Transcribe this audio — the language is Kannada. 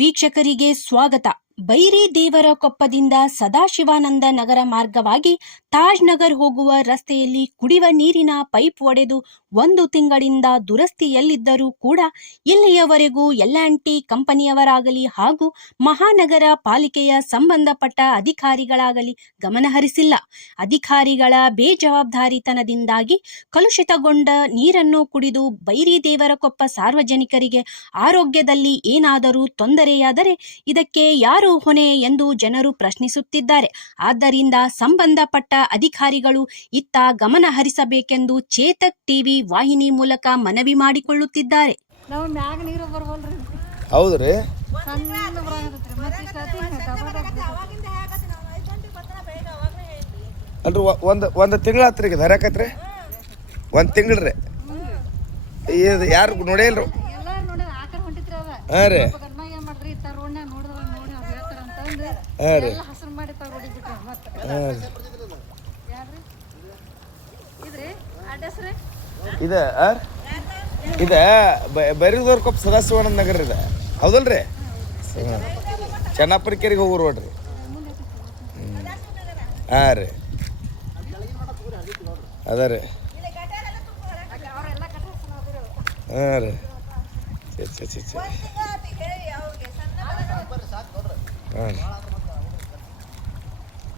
ವೀಕ್ಷಕರಿಗೆ ಸ್ವಾಗತ. ಬೈರಿ ದೇವರ ಕೊಪ್ಪದಿಂದ ಸದಾಶಿವಾನಂದ ನಗರ ಮಾರ್ಗವಾಗಿ ತಾಜ್ ನಗರ್ ಹೋಗುವ ರಸ್ತೆಯಲ್ಲಿ ಕುಡಿಯುವ ನೀರಿನ ಪೈಪ್ ಒಡೆದು 1 ತಿಂಗಳಿಂದ ದುರಸ್ತಿಯಲ್ಲಿದ್ದರೂ ಕೂಡ ಇಲ್ಲಿಯವರೆಗೂ L&T ಕಂಪನಿಯವರಾಗಲಿ ಹಾಗೂ ಮಹಾನಗರ ಪಾಲಿಕೆಯ ಸಂಬಂಧಪಟ್ಟ ಅಧಿಕಾರಿಗಳಾಗಲಿ ಗಮನಹರಿಸಿಲ್ಲ. ಅಧಿಕಾರಿಗಳ ಬೇಜವಾಬ್ದಾರಿತನದಿಂದಾಗಿ ಕಲುಷಿತಗೊಂಡ ನೀರನ್ನು ಕುಡಿದು ಬೈರಿ ದೇವರಕೊಪ್ಪ ಸಾರ್ವಜನಿಕರಿಗೆ ಆರೋಗ್ಯದಲ್ಲಿ ಏನಾದರೂ ತೊಂದರೆಯಾದರೆ ಇದಕ್ಕೆ ಯಾರು ಹೊಣೆ ಎಂದು ಜನರು ಪ್ರಶ್ನಿಸುತ್ತಿದ್ದಾರೆ. ಆದ್ದರಿಂದ ಸಂಬಂಧಪಟ್ಟ ಅಧಿಕಾರಿಗಳು ಇತ್ತ ಗಮನ ಹರಿಸಬೇಕೆಂದು ಚೇತಕ್ ಟಿವಿ ವಾಹಿನಿ ಮೂಲಕ ಮನವಿ ಮಾಡಿಕೊಳ್ಳುತ್ತಿದ್ದಾರೆ. ಹೌದ್ರಿ, ಅಲ್ರಿ ಒಂದು ತಿಂಗಳಾತ್ರಿ ಈಗ ಹರಕತ್ರಿ, 1 ತಿಂಗ್ಳ್ರಿ. ಇದು ಯಾರು ನೋಡೇ ಇಲ್ರಿ? ಹಾಂ ರೀ, ಹಾಂ ರೀ, ಇದು ಬೈರಿದವ್ರ ಕೊಪ್ಪ ಸದಾಶಿವಾನಂದ ನಗರ ಇದೆ, ಹೌದಲ್ರಿ? ಚೆನ್ನಾಪುರ ಕೆರೆಗೆ ಹೋಗಿ ನೋಡ್ರಿ. ಹಾಂ ರೀ, ಅದ ರೀ. ಹಾಂ ರೀ, ಹಾಂ